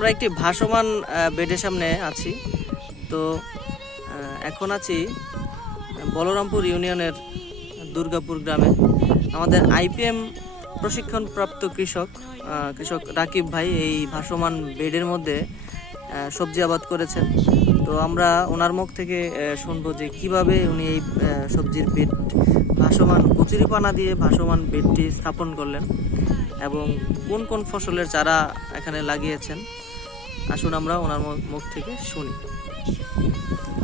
আমরা একটি ভাসমান বেডের সামনে আছি। তো এখন আছি বলরামপুর ইউনিয়নের দুর্গাপুর গ্রামে। আমাদের আইপিএম প্রশিক্ষণপ্রাপ্ত কৃষক কৃষক রাকিব ভাই এই ভাসমান বেডের মধ্যে সবজি আবাদ করেছেন। তো আমরা ওনার মুখ থেকে শুনব যে কীভাবে উনি এই সবজির বেড, ভাসমান কচুরিপানা দিয়ে ভাসমান বেডটি স্থাপন করলেন এবং কোন কোন ফসলের চারা এখানে লাগিয়েছেন। আসুন আমরা ওনার মুখ থেকে শুনি।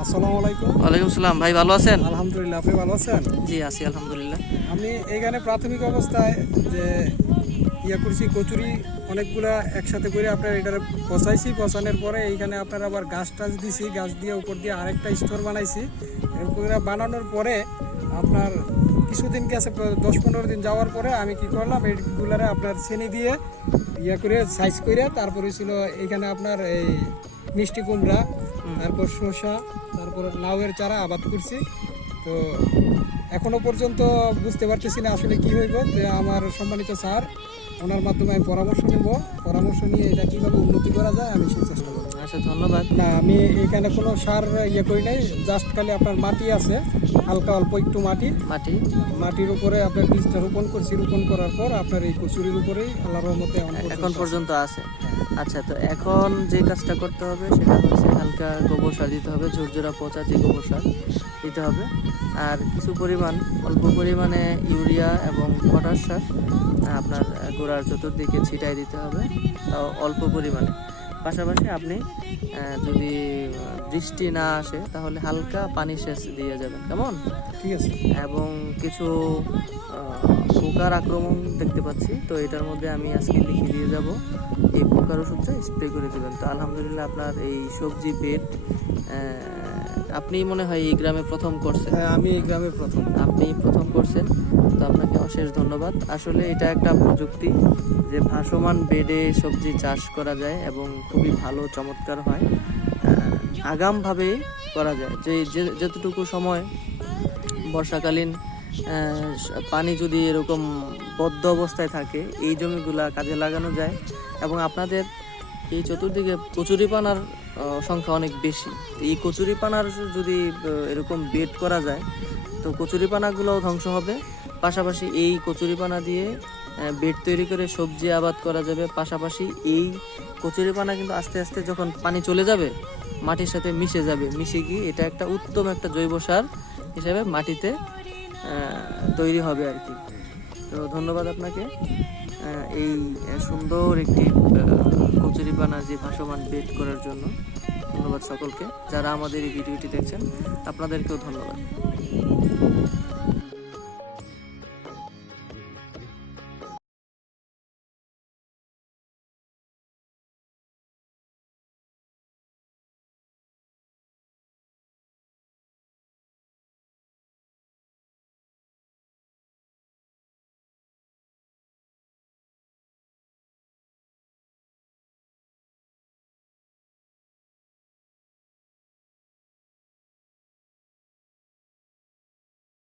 আসসালামু আলাইকুম। ওয়ালাইকুম সালাম ভাই ভালো আছেন? আলহামদুলিল্লাহ আপনি ভালো আছেন? জি আছি আলহামদুলিল্লাহ। আমি এখানে প্রাথমিক অবস্থায় যে ইয়া করছি কচুরি অনেকগুলা একসাথে করে আপনার এটা পচাইছি। পচানোর পরে এইখানে আপনার আবার গাছ টাছ দিছি গাছ দিয়ে উপর দিয়ে আরেকটা স্টোর বানাইছি। বানানোর পরে আপনার কিছুদিন গেছে দশ পনেরো দিন যাওয়ার পরে আমি কি করলাম এইগুলারে আপনার চেনি দিয়ে ইয়া করে সাইজ করে তারপরে ছিল এখানে আপনার এই মিষ্টি কুমড়া তারপর শসা তারপর লাউয়ের চারা আবাদ করছি। তো এখনও পর্যন্ত বুঝতে পারতেছি না আসলে কি হইব। যে আমার সম্মানিত স্যার ওনার মাধ্যমে আমি পরামর্শ নেব। পরামর্শ নিয়ে এটা কীভাবে উন্নতি করা যায় আমি সেই চেষ্টা করব। আচ্ছা ধন্যবাদ। না আমি এখানে কোনো সার ইয়ে করি নাই জাস্ট খালি আপনার মাটি আছে হালকা অল্প একটু মাটি। মাটি? মাটির উপরে আপনার বীজটা রোপণ করছি রোপণ করার পর আপনার এই কচুরির উপরেই আল্লাহর রহমতে এখন পর্যন্ত পর্যন্ত আছে? আচ্ছা তো এখন যে কাজটা করতে হবে সেটা হচ্ছে হালকা গোবর সার দিতে হবে ঝুরঝুরা পচা যে গোবর সার দিতে হবে। আর কিছু পরিমাণ অল্প পরিমাণে ইউরিয়া এবং পটাশ সার আপনার গোড়ার চতুর্দিকে ছিটাই দিতে হবে তাও অল্প পরিমাণে। পাশাপাশি আপনি যদি বৃষ্টি না আসে তাহলে হালকা পানি সেচ দিয়ে যাবেন কেমন? ঠিক আছে। এবং কিছু পোকার আক্রমণ দেখতে পাচ্ছি তো এটার মধ্যে আমি আজকে লিখে দিয়ে যাব। এই পোকার ওষুধটা স্প্রে করে দেবেন। তো আলহামদুলিল্লাহ আপনার এই সবজি বেড আপনি মনে হয় এই গ্রামে প্রথম করছেন। হ্যাঁ আমি এই গ্রামে প্রথম। আপনি প্রথম করছেন। তো আপনাকে অশেষ ধন্যবাদ। আসলে এটা একটা প্রযুক্তি যে ভাসমান বেডে সবজি চাষ করা যায় এবং খুবই ভালো, চমৎকার হয়। আগামভাবে করা যায়। যে- যতটুকু সময় বর্ষাকালীন পানি যদি এরকম বদ্ধ অবস্থায় থাকে, এই জমিগুলা কাজে লাগানো যায় এবং আপনাদের এই চতুর্দিকে কচুরিপানার সংখ্যা অনেক বেশি। এই কচুরিপানার যদি এরকম বেড করা যায়, তো কচুরিপানাগুলোও ধ্বংস হবে। পাশাপাশি এই কচুরিপানা দিয়ে বেড তৈরি করে সবজি আবাদ করা যাবে। পাশাপাশি এই কচুরিপানা কিন্তু আস্তে আস্তে যখন পানি চলে যাবে, মাটির সাথে মিশে যাবে। মিশে গিয়ে এটা একটা উত্তম একটা জৈব সার হিসাবে মাটিতে তৈরি হবে আর কি। তো ধন্যবাদ আপনাকে। এই সুন্দর একটি কচুরিপানা যে ভাসমান বেট করার জন্য ধন্যবাদ সকলকে। যারা আমাদের এই ভিডিওটি দেখছেন, আপনাদেরকেও ধন্যবাদ।